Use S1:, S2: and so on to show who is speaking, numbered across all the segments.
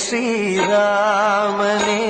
S1: ஸ்ரீராமனே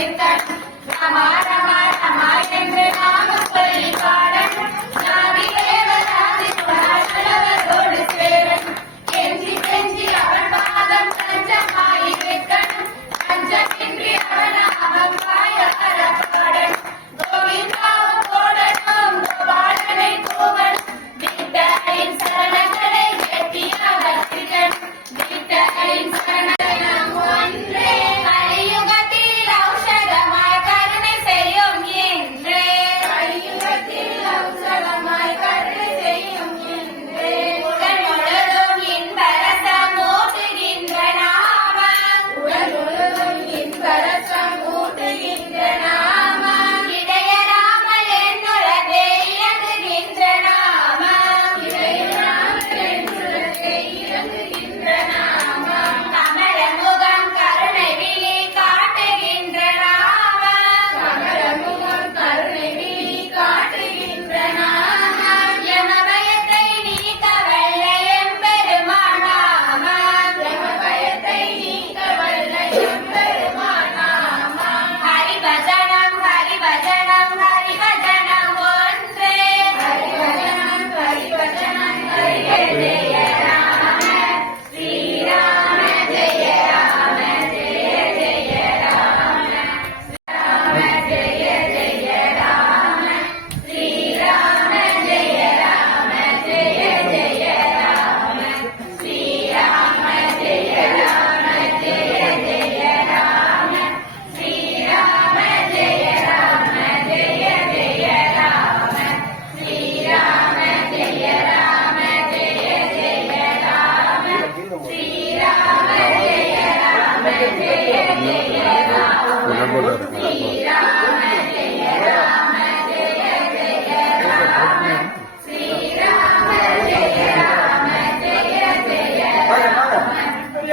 S2: Take that. Come.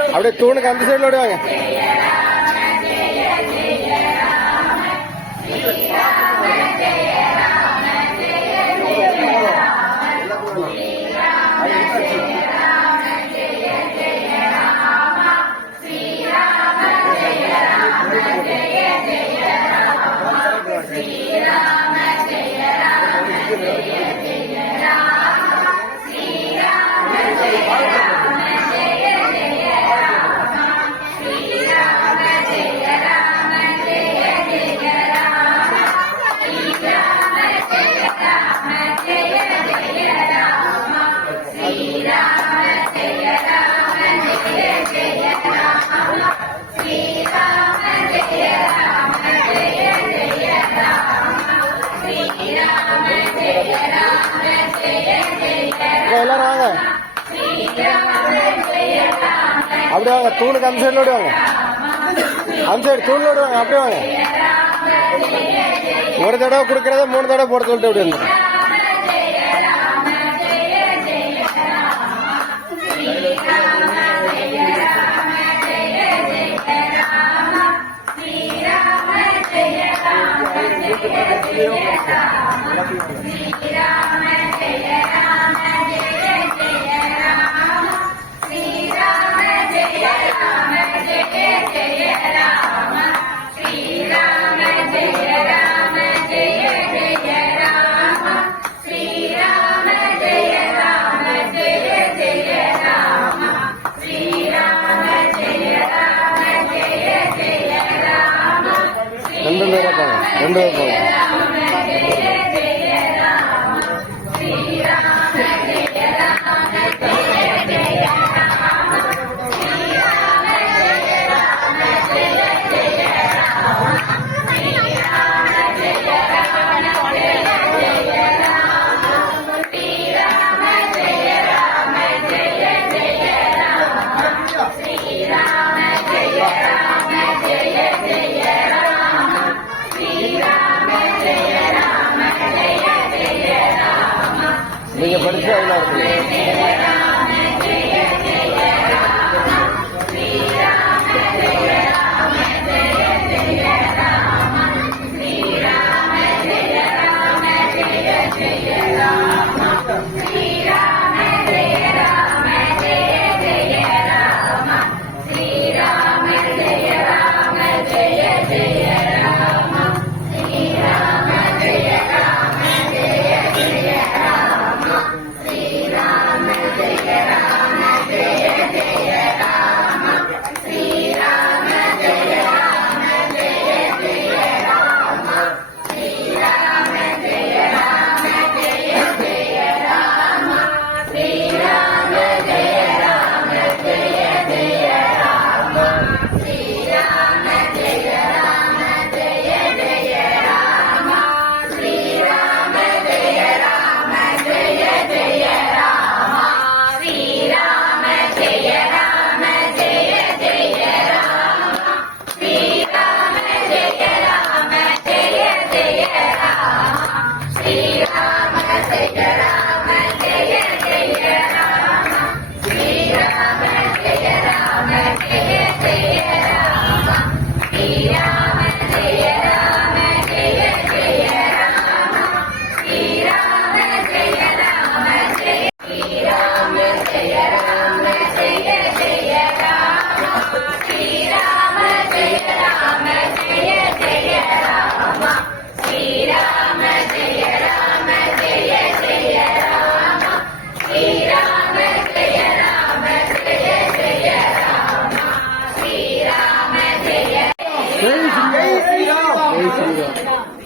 S3: அப்படியே தூணுக்கு அந்த சைடில் ஓடுவாங்க எல்லாரும் வாங்க. அப்படியே வாங்க தூணுக்கு அந்த சைட்ல வாங்க. அந்த சைடு தூண்ல வாங்க அப்படியே வாங்க. ஒரு தடவை கொடுக்கறத மூணு தடவை போட சொல்லிட்டு அப்படி
S2: రెండు వేల రెండు వేల 哪里来的。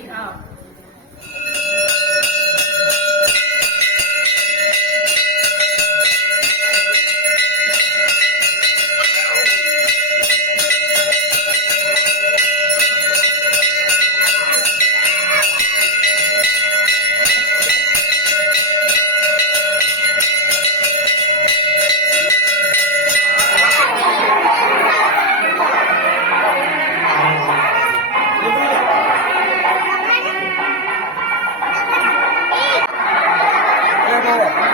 S2: Let's go.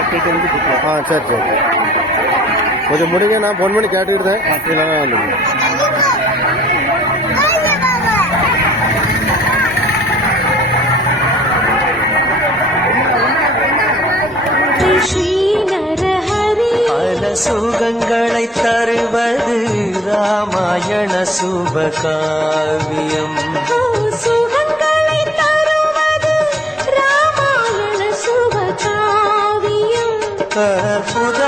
S2: ஆ சரி சரி. கொஞ்சம் முடிங்க நான் ஃபோன் பண்ணி கேட்டுக்கிட்டேன் இல்லைன்னா வந்துடுங்க
S1: சுகங்களை தருவது ராமாயண சுபகாவியம்.
S4: 的
S1: 出